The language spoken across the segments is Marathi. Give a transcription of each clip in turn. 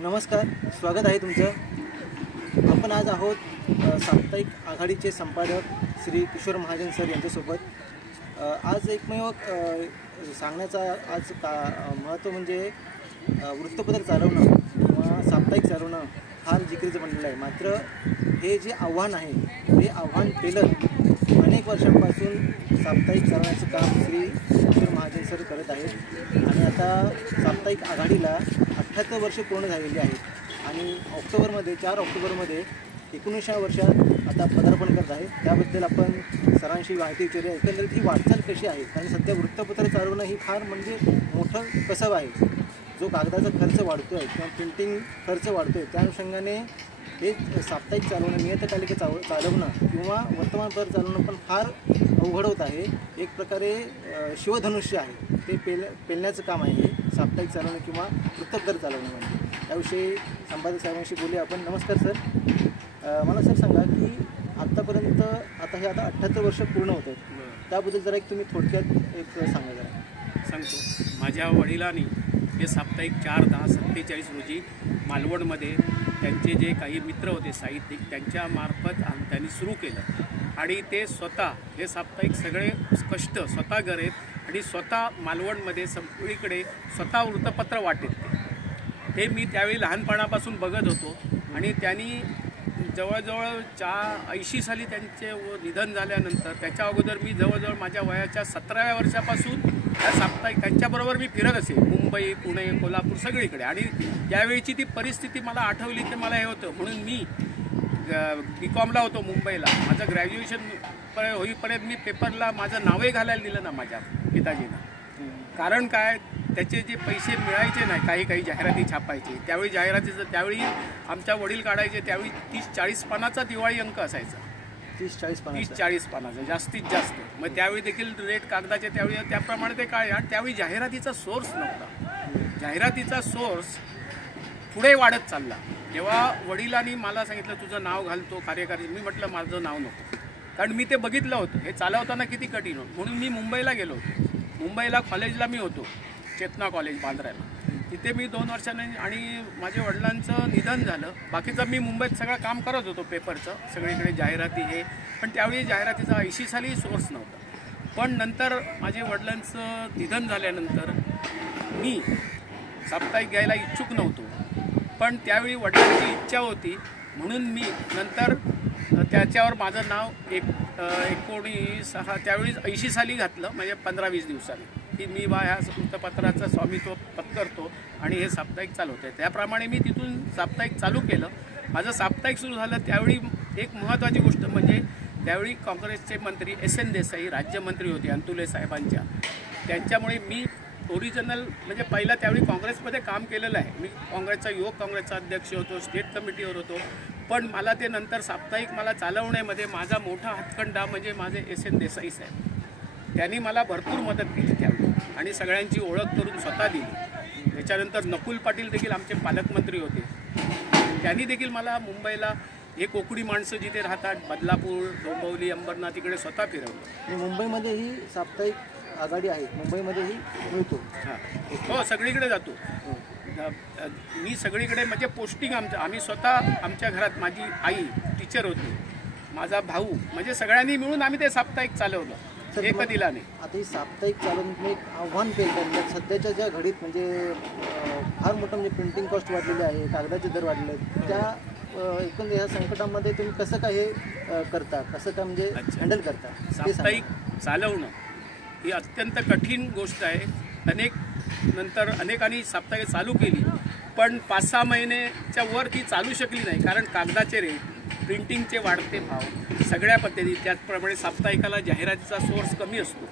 नमस्कार, स्वागत आहे तुमचं। आपण आज आहोत साप्ताहिक आघाडीचे संपादक श्री किशोर महाजन सर यांच्यासोबत। आज एकमेव सांगण्याचा आज महत्त्व म्हणजे वृत्तपत्र चालवणं किंवा साप्ताहिक चालवणं फार जिकिरीचं बनलेलं आहे। मात्र हे जे आव्हान आहे हे आव्हान पेलत अनेक वर्षांपासून साप्ताहिक चालवण्याचं काम श्री किशोर महाजन सर करत आहेत आणि आता साप्ताहिक आघाडीला 78 वर्ष पूर्ण झालेली आहेत आणि ऑक्टोबरमध्ये 4 ऑक्टोबरमध्ये 19व्या वर्षात आता पदार्पण करत आहे। त्याबद्दल आपण सरांशी माहिती विचारली। एकंदरीत ही वाटचाल कशी आहे, कारण सध्या वृत्तपत्र चालवणं ही फार म्हणजे मोठं कसब आहे। जो कागदाचा खर्च वाढतो आहे किंवा प्रिंटिंग खर्च वाढतो आहे त्या अनुषंगाने हे साप्ताहिक चालवणं, नियतकालिके चालवणं किंवा वर्तमानपत्र चालवणं पण फार अवघड होत आहे। एक प्रकारे शिवधनुष्य आहे ते पेलण्याचं काम आहे हे साप्ताहिक चालवणं किंवा वृत्तपत्र चालवणं म्हणजे। त्याविषयी संपादक साहेबांशी बोलूया आपण। नमस्कार सर, मला सर सांगा की आत्तापर्यंत आता 78 वर्ष पूर्ण होत आहेत, त्याबद्दल जरा एक तुम्ही थोडक्यात एक सांगा जरा। सांगतो। माझ्या वडिलांनी हे साप्ताहिक 4/10/47 रोजी मालवणमध्ये त्यांचे जे काही मित्र होते साहित्यिक त्यांच्यामार्फत त्यांनी सुरू केलं आणि ते स्वतः हे साप्ताहिक सगळे कष्ट स्वतः करेत आणि स्वतः मालवणमध्ये सगळीकडे स्वतः वृत्तपत्र वाटेत। हे मी त्यावेळी लहानपणापासून बघत होतो आणि त्यांनी जवळजवळ 80 साली त्यांचे निधन झाल्यानंतर त्याच्या अगोदर मी जवळजवळ माझ्या वयाच्या 17व्या वर्षापासून या साप्ताहिक त्यांच्याबरोबर मी फिरत असे, मुंबई, पुणे, कोल्हापूर सगळीकडे। आणि त्यावेळीची ती परिस्थिती मला आठवली तर मला हे होतं, म्हणून मी BComला होतो मुंबईला। माझं ग्रॅज्युएशन होईपर्यंत मी पेपरला माझं नावही घालायला दिलं ना माझ्या पिताजीनं। कारण काय, त्याचे जे पैसे मिळायचे नाही, काही जाहिराती छापायचे त्यावेळी जाहिरातीचं त्यावेळी आमच्या वडील काढायचे त्यावेळी 30-40 पानाचा दिवाळी अंक असायचा। 30-40 पानाचा जास्तीत जास्त। मग त्यावेळी देखील रेट कागदाचे त्यावेळी त्याप्रमाणे ते काय, आणि त्यावेळी जाहिरातीचा सोर्स नव्हता। जाहिरातीचा सोर्स पुढे वाढत चालला। जेव्हा वडिलांनी मला सांगितलं तुझं नाव घालतो कार्यकारी, मी म्हटलं माझं नाव नको, कारण मी ते बघितलं होतं हे चालवताना किती कठीण होतं। म्हणून मी मुंबईला गेलो होतो। मुंबईला कॉलेजला मी होतो, चेतना कॉलेज बांद्र्याला। तिथे मी 2 वर्षांनी आणि माझ्या वडिलांचं निधन झालं। बाकीचं मी मुंबईत सगळं काम करत होतो पेपरचं, सगळीकडे जाहिराती हे, पण त्यावेळी जाहिरातीचा 80 साली सोर्स नव्हता। पण नंतर माझ्या वडिलांचं निधन झाल्यानंतर मी साप्ताहिक घ्यायला इच्छुक नव्हतो, पण त्यावेळी वडिलांची इच्छा होती म्हणून मी नंतर त्याच्यावर माझं नाव 19 त्यावेळी 80 साली घातलं, म्हणजे 15-20 दिवसांनी की मी ह्या वृत्तपत्राचं स्वामित्व पत्करतो आणि हे साप्ताहिक चालवतं आहे। त्याप्रमाणे मी तिथून साप्ताहिक चालू केलं। माझं साप्ताहिक सुरू झालं त्यावेळी एक महत्त्वाची गोष्ट म्हणजे त्यावेळी काँग्रेसचे मंत्री SN देसाई राज्यमंत्री होते अंतुले साहेबांच्या, त्यांच्यामुळे मी ओरिजिनल म्हणजे पहिला त्यावेळी काँग्रेसमध्ये काम केलेलं आहे। मी काँग्रेसचा युवक काँग्रेसचा अध्यक्ष होतो, स्टेट कमिटीवर होतो, पण मला ते नंतर साप्ताहिक मला चालवण्यामध्ये माझा मोठा हातखंडा म्हणजे माझे SN देसाई साहेब। त्यांनी मला भरपूर मदत केली त्यावेळी आणि सगळ्यांची ओळख करून स्वतः दिली। त्याच्यानंतर नकुल पाटील देखील आमचे पालकमंत्री होते, त्यांनी देखील मला मुंबईला हे कोकणी माणसं जिथे राहतात बदलापूर, डोंबिवली, अंबरनाथ तिकडे स्वतः फिरवलं। मुंबईमध्ये ही साप्ताहिक आघाडी आहे, मुंबईमध्येही मिळतो। हो, सगळीकडे जातो मी, सगळीकडे म्हणजे पोस्टिंग आम्ही स्वतः आमच्या घरात, माझी आई टीचर होती, माझा भाऊ, म्हणजे सगळ्यांनी मिळून आम्ही ते साप्ताहिक चालवलं, हे कधीला नाही। आता ही साप्ताहिक चालवून एक आव्हान पेललं सध्याच्या ज्या घडीत, म्हणजे फार मोठं म्हणजे प्रिंटिंग कॉस्ट वाढलेली आहे, कागदाचे दर वाढले, त्या एकूण ह्या संकटामध्ये तुम्ही कसं काय हे करता, कसं काय म्हणजे हँडल करता? साप्ताहिक चालवणं ही अत्यंत कठीण गोष्ट आहे। अनेकांनी साप्ताहिक चालू केली, पण 5-6 महिन्याच्या वर ती चालू शकली नाही, कारण कागदाचे रेट, प्रिंटिंगचे वाढते भाव, सगळ्या पद्धती, त्याचप्रमाणे साप्ताहिकाला जाहिरातीचा सोर्स कमी असतो,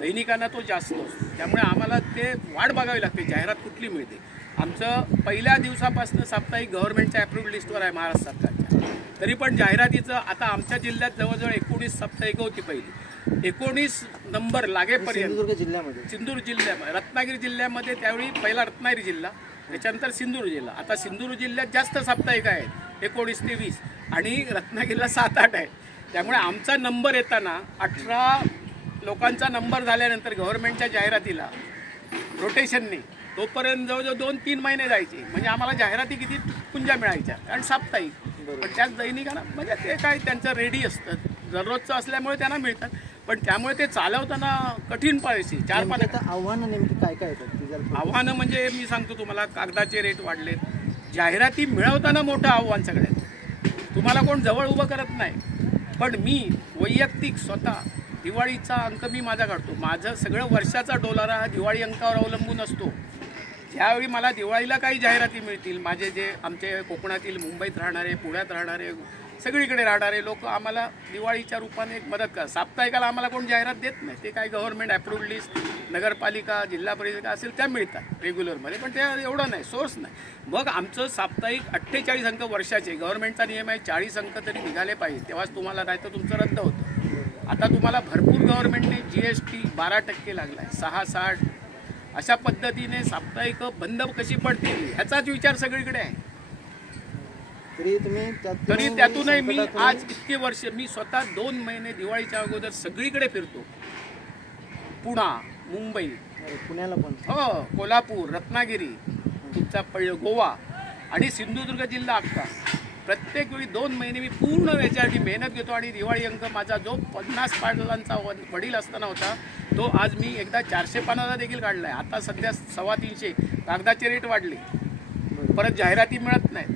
दैनिकांना तो जास्त असतो, त्यामुळे आम्हाला ते वाट बघावी लागते जाहिरात कुठली मिळते। आमचं पहिल्या दिवसापासून साप्ताहिक गव्हर्नमेंटच्या अप्रूव्ड लिस्टवर आहे महाराष्ट्र सरकारच्या, तरी पण जाहिरातीचं आता आमच्या जिल्ह्यात जवळजवळ 19 साप्ताहिक होती पहिली, 19 नंबर लागेपर्यंत सिंधुदुर्ग जिल्ह्यामध्ये, रत्नागिरी जिल्ह्यामध्ये त्यावेळी पहिला रत्नागिरी जिल्हा, त्याच्यानंतर सिंधुदुर्ग जिल्हा। आता सिंधुदुर्ग जिल्ह्यात जास्त साप्ताहिक आहेत, 19 ते 20, आणि रत्नागिरीला 7-8 आहे। त्यामुळे आमचा नंबर येताना 18 लोकांचा नंबर झाल्यानंतर गव्हर्नमेंटच्या जाहिरातीला रोटेशनने तोपर्यंत जवळजवळ 2-3 महिने जायचे. म्हणजे आम्हाला जाहिराती किती पुंजा मिळायच्या, कारण साप्ताहिक. पण त्याच दैनिकांना म्हणजे ते काय त्यांचं रेडी असतं, दररोजचं असल्यामुळे त्यांना मिळतात. पण त्यामुळे ते चालवताना कठीण पाहिजे. 4-5 आव्हानं नेमकी काय काय येतात? आव्हानं म्हणजे मी सांगतो तुम्हाला, कागदाचे रेट वाढलेत. जाहिराती मिळवताना मोठं आव्हान सगळ्यात. तुम्हाला कोण जवळ उभं करत नाही. पण मी वैयक्तिक स्वतः दिवाळीचा अंक मी माझा काढतो. माझं सगळं वर्षाचा डोलारा हा दिवाळी अंकावर अवलंबून असतो. ज्यावेळी मला दिवाळीला काही जाहिराती मिळतील, माझे जे आमचे कोकणातील, मुंबईत राहणारे, पुण्यात राहणारे, सगळीकडे राहणारे लोक आम्हाला दिवाळीच्या रूपाने एक मदत करतात. साप्ताहिकाला आम्हाला कोण जाहिरात देत नाही. ते काय गव्हर्नमेंट अप्रूव्ड लिस्ट, नगरपालिका, जिल्हा परिषद असेल त्या मिळतात रेग्युलरमध्ये, पण ते एवढं नाही, सोर्स नाही. मग आमचं साप्ताहिक 48 अंक वर्षाचे, गव्हर्नमेंटचा नियम आहे 40 अंक तरी निघाले पाहिजे, तेव्हाच तुम्हाला नाही तर तुमचं रद्द होतं. आता तुम्हाला भरपूर गव्हर्नमेंटने GST 12% लागला आहे, 6-60 अशा पद्धतीने साप्ताहिक बंद कशी पडतील ह्याचाच विचार सगळीकडे आहे. तरी त्यातूनही मी आज इतके वर्ष मी स्वतः 2 महिने दिवाळीच्या अगोदर सगळीकडे फिरतो. पुणा, मुंबई, पुण्याला पण, हो, कोल्हापूर, रत्नागिरी, तुमचा गोवा आणि सिंधुदुर्ग जिल्हा अख्खा. प्रत्येक वेळी 2 महिने मी पूर्ण याच्यासाठी मेहनत घेतो. आणि दिवाळी अंक माझा जो 50 पानांचा वडील असताना होता, तो आज मी एकदा 400 पानाचा देखील काढला आहे. आता सध्या 350. कागदाचे रेट वाढले, परत जाहिराती मिळत नाहीत,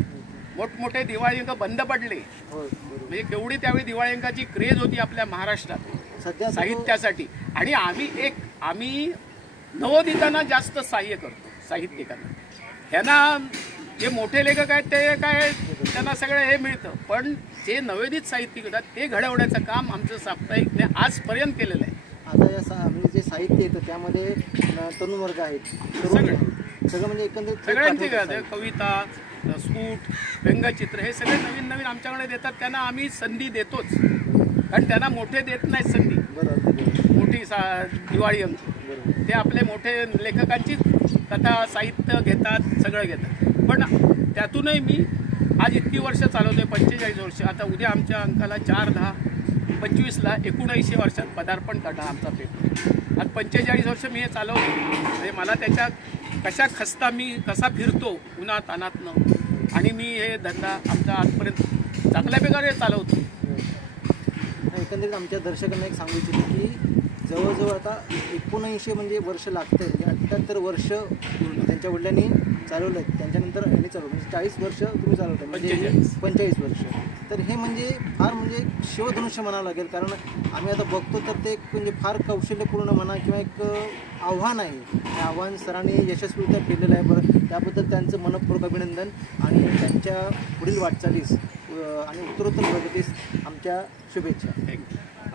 मोठमोठे दिवाळी अंक बंद पडले. म्हणजे केवढी त्यावेळी दिवाळी अंकाची क्रेज होती आपल्या महाराष्ट्रात सध्या साहित्यासाठी. आणि आम्ही नवोदितांना जास्त सहाय्य करतो. साहित्यिकांना, ह्यांना जे मोठे लेखक आहेत ते काय त्यांना सगळं हे मिळतं, पण जे नवोदित साहित्यिक होतात ते घडवण्याचं काम आमचं साप्ताहिकने आजपर्यंत केलेलं आहे. आता म्हणजे जे साहित्य येतं त्यामध्ये तरुण वर्ग आहेत, सगळं म्हणजे एकंदरीत सगळ्यांचे कविता, स्फुट, व्यंगचित्र हे सगळे नवीन नवीन आमच्याकडे देतात. त्यांना आम्ही संधी देतोच, कारण त्यांना मोठे देत नाहीत संधी. मोठी दिवाळी अंक ते आपले मोठे लेखकांची कथा, साहित्य घेतात, सगळं घेतात. पण त्यातूनही मी आज इतकी वर्ष चालवतोय, 45 वर्ष. आता उद्या आमच्या अंकाला 4-10-25ला 19 वर्षात पदार्पण करणार आमचा पेपर. आज 45 वर्ष मी हे चालवतो. म्हणजे मला त्याच्या कशा खस्ता मी कसा फिरतो उन्हात तानातनं, आणि मी हे धंदा आमचा आजपर्यंत चांगल्या प्रकारे चालवतो. एकंदरीत आमच्या दर्शकांना एक सांगू इच्छितो की जवळजवळ आता 19 म्हणजे वर्ष लागते. म्हणजे 78 वर्ष त्यांच्या वडिलांनी चालवलं आहे, त्यांच्यानंतर यांनी चालवलं, म्हणजे 40 वर्ष तुम्ही चालवता, म्हणजे 45 वर्ष. तर हे म्हणजे फार म्हणजे शिवधनुष्य म्हणावं लागेल. कारण आम्ही आता बघतो तर ते म्हणजे फार कौशल्यपूर्ण म्हणा किंवा एक आव्हान आहे. हे आव्हान सरांनी यशस्वीरित्या केलेलं आहे. बरं, त्याबद्दल त्यांचं मनपूर्वक अभिनंदन. आणि त्यांच्या पुढील वाटचालीस आणि उत्तरोत्तर प्रगतीस आमच्या शुभेच्छा.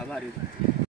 आभारी.